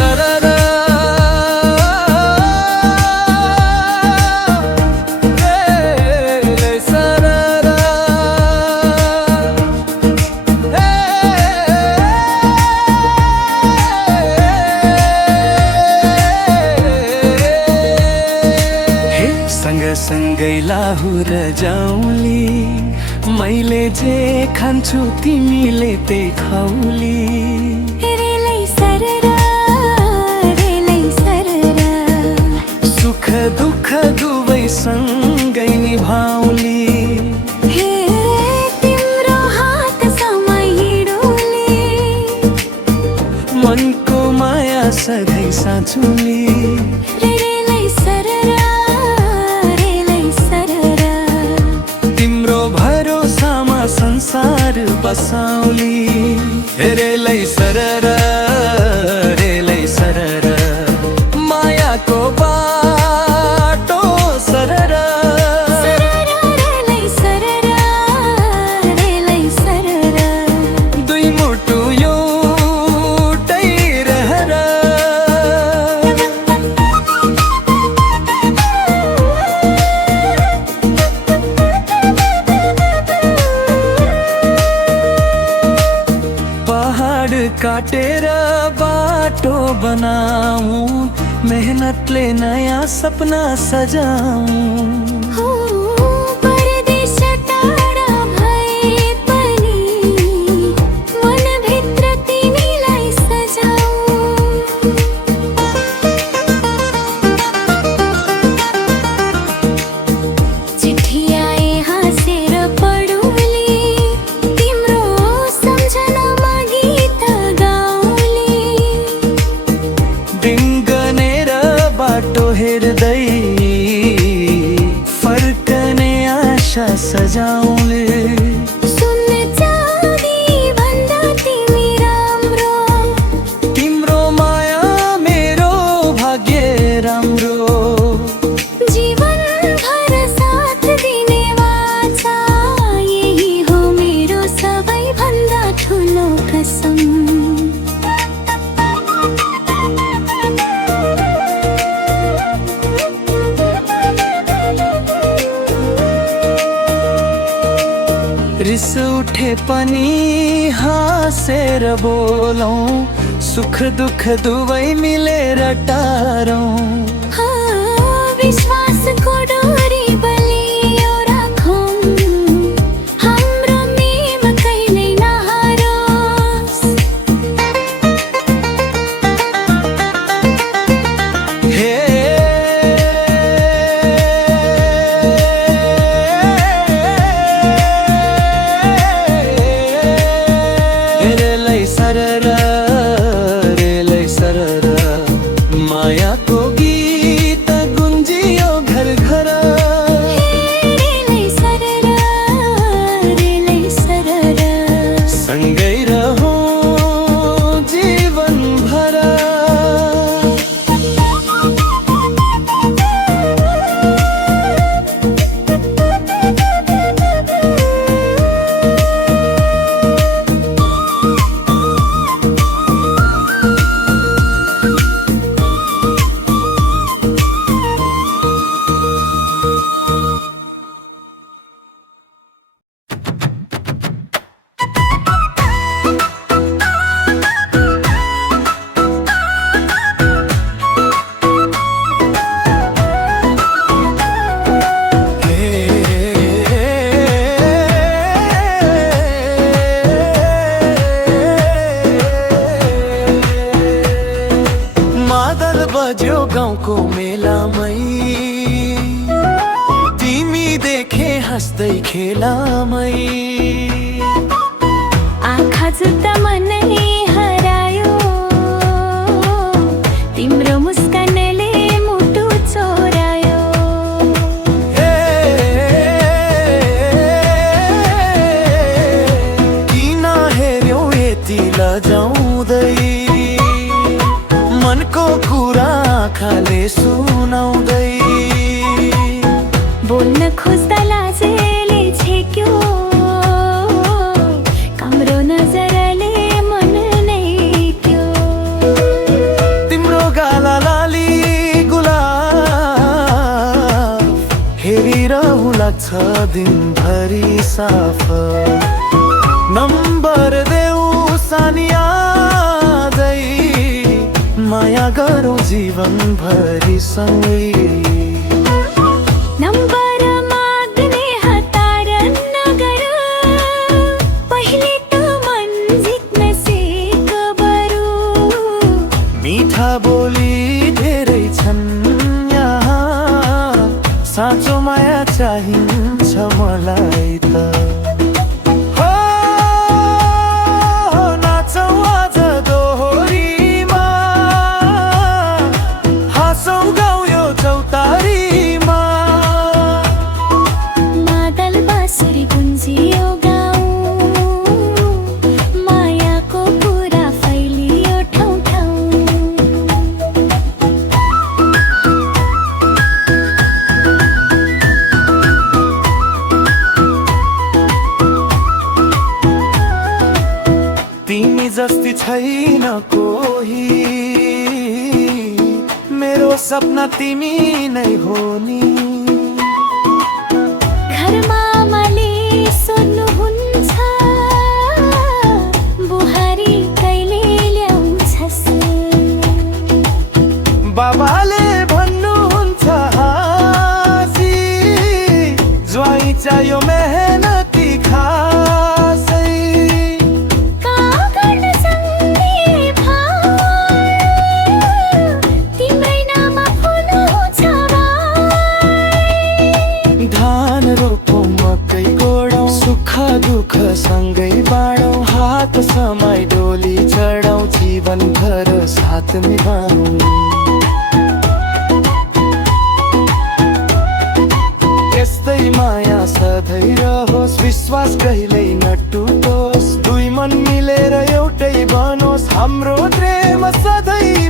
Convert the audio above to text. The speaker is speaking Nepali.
सररा रे सररा सँग सँगै लाहुर जाउली मैले जे खान्छु तिमीले त्यही खाउली सुख दुःख दुवै सँगै निभाउली तिम्रो हात समाइडोली मनको माया सधैँ साँचुली संसार बसाउली रेलै सररा रेलै सररा मायाको बाटो सररा दुई मुटु एउटै रहरा पहाड काटेर बाटो बनाऊं मेहनतले नयाँ सपना सजाऊं बाटो हेर्दै फर्कने आशा सजाउले सुन्न चाँदी भन्दा तिमी राम्रो तिम्रो माया मेरो भाग्य राम्रो जीवन भर साथ दिने वाचा यही हो मेरो सबैभन्दा ठुलो कसम रिस उठे पनि हाँसेर बोलौं सुख दुःख दुवै मिलेर टारौं विश्वासको डोरी बलियो राखौं हाम्रो मेम कहिल्यै नहरोस् हे रेलै सररा रेलै सररा मायाको गीत गुन्जियो घर घर रेलै सररा सँगै रहौं जीवन भर बज्यो गाउँको मेलामै तिमी देखे हाँस्दै खेलामै आँखा जुत्ता मनै हरायो तिम्रो मुस्कानले मुटु चोरायो किन हेर्यौ यति लजाउँदै मनको कुरा आँखाले सुनाउँदै बोल्न खोज्दा लाजले छेक्यो काम्रो नजरले मन नै त्यो लाग्छ दिनभरि साफ नम्बर देऊ सानियादै माया गरौँ जीवनभरि सँगै नम्बर माग्ने हतार नगर पहिले त मन जित्न सिक बरु मिठा बोली धेरै छन् यहाँ साँचो माया चाहिन्छ मलाई त हो, नाचौँ आज दोहोरीमा हाँसौँ गाउँ यो चौतारीमा मादल बाँसुरी गुन्जियो गाउँ मायाको कुरा फैलियो ठाउँ ठाउँ तिमी जस्ती छैन कोही मेरो सपना तिमी नै हो नि घरमा आमाले सोध्नुहुन्छ बुहारी कहिले ल्याउँछस् बाबाले भन्नुहुन्छ हाँसी ज्वाइँ चाहियो मेहनती खासै कहाँ गर्न सक्ने भाउ तिम्रै नाममा फुल छ धान रोपौँ मकै गोडौँ सुख दुःख सँगै बाँडौँ हात समाई डोली चढाउँ जीवनभर साथ निभाउँ यस्तै माया सधैँ रहोस् विश्वास कहिल्यै नटुटोस् दुई मन मिलेर एउटै बनोस् हाम्रो प्रेम सधैँ